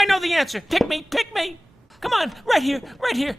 I know the answer. Pick me, pick me. Come on, right here, right here.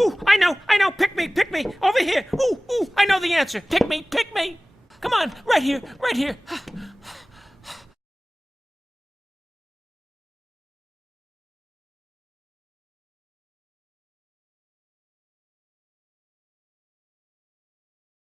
Ooh, I know, pick me, over here. Ooh, I know the answer. Pick me. Come on, right here, right here.